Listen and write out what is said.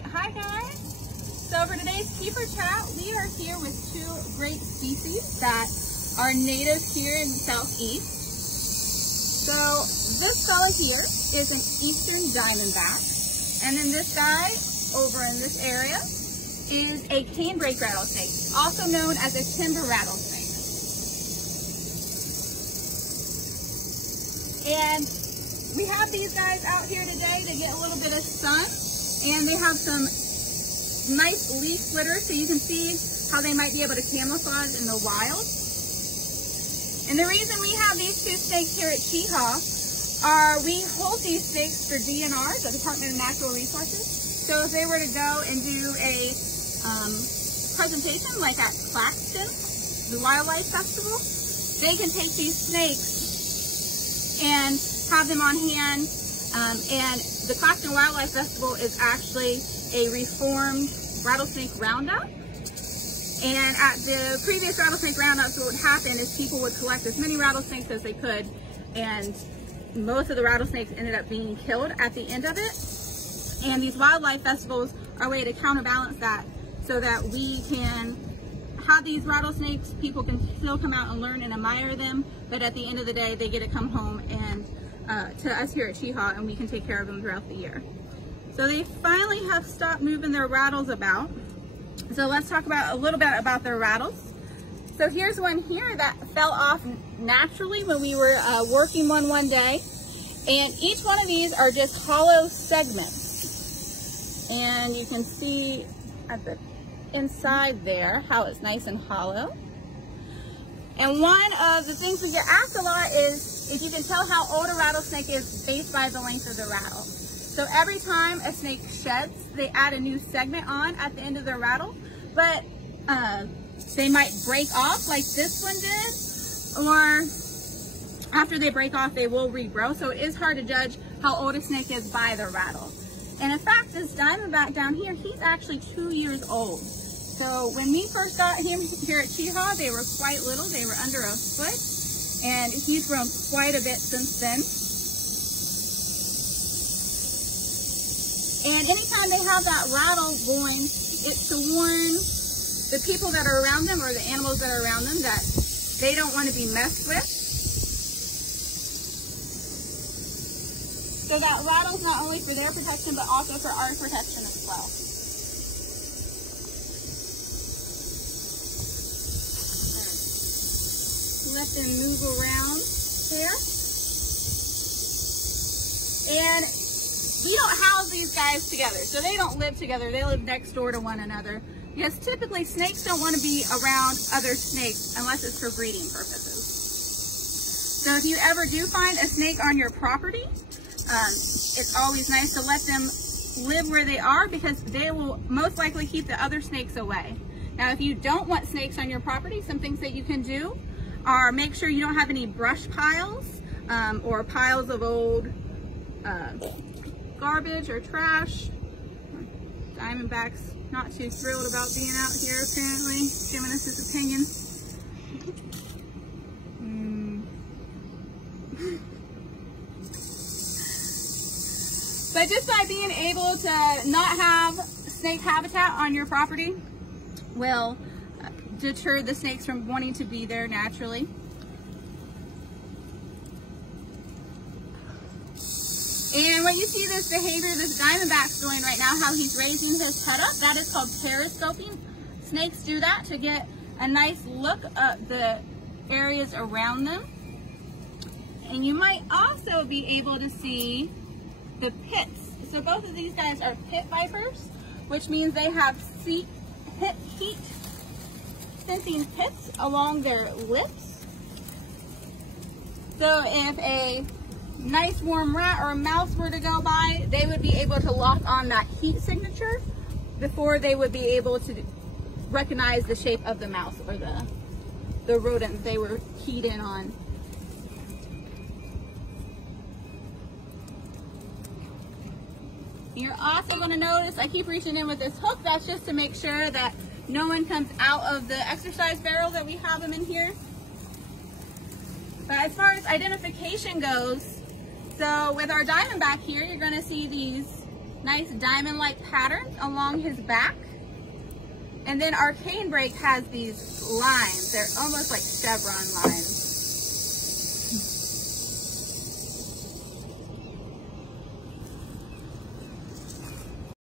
Alright, hi guys. So for today's keeper chat, we are here with two great species that are native here in the southeast. So this fella here is an eastern diamondback, and then this guy over in this area is a canebrake rattlesnake, also known as a timber rattlesnake. And we have these guys out here today to get a little bit of sun, and they have some nice leaf litter so you can see how they might be able to camouflage in the wild. And the reason we have these two snakes here at Cheehaw are we hold these snakes for DNR, the Department of Natural Resources. So if they were to go and do a presentation like at Claxton, the Wildlife Festival, they can take these snakes and have them on hand. And the Claxton Wildlife Festival is actually a reformed rattlesnake roundup. And at the previous rattlesnake roundups, what would happen is people would collect as many rattlesnakes as they could, and most of the rattlesnakes ended up being killed at the end of it. And these wildlife festivals are a way to counterbalance that, so that we can have these rattlesnakes, people can still come out and learn and admire them, but at the end of the day, they get to come home and to us here at Cheehaw, and we can take care of them throughout the year. So they finally have stopped moving their rattles about. So let's talk about a little bit about their rattles. So here's one here that fell off naturally when we were working one day. And each one of these are just hollow segments. And you can see at the inside there how it's nice and hollow. And one of the things we get asked a lot is if you can tell how old a rattlesnake is based by the length of the rattle. So every time a snake sheds, they add a new segment on at the end of their rattle, but they might break off like this one did, or after they break off, they will regrow. So it is hard to judge how old a snake is by the rattle. And in fact, this diamondback down here, he's actually 2 years old. So when we first got him here at Cheehaw, they were quite little. They were under a foot, and he's grown quite a bit since then. And anytime they have that rattle going, it's to warn the people that are around them or the animals that are around them that they don't want to be messed with. So that rattle's not only for their protection, but also for our protection as well. Let them move around there. And we don't house these guys together, so they don't live together. They live next door to one another, because typically snakes don't want to be around other snakes unless it's for breeding purposes. So if you ever do find a snake on your property, it's always nice to let them live where they are, because they will most likely keep the other snakes away. Now, if you don't want snakes on your property, some things that you can do are make sure you don't have any brush piles or piles of old garbage or trash. Diamondback's not too thrilled about being out here, apparently, giving us his opinion. But just by being able to not have snake habitat on your property will deter the snakes from wanting to be there naturally. And when you see this behavior this diamondback's doing right now, how he's raising his head up, that is called periscoping. Snakes do that to get a nice look at the areas around them. And you might also be able to see the pits. So both of these guys are pit vipers, which means they have heat sensing pits along their lips. So if a nice warm rat or a mouse were to go by, they would be able to lock on that heat signature before they would be able to recognize the shape of the mouse or the rodent they were keyed in on. You're also going to notice I keep reaching in with this hook. That's just to make sure that no one comes out of the exercise barrel that we have them in here. But as far as identification goes, so with our diamondback here, you're going to see these Nice diamond-like patterns along his back. And then our cane brake has these lines. They're almost like chevron lines.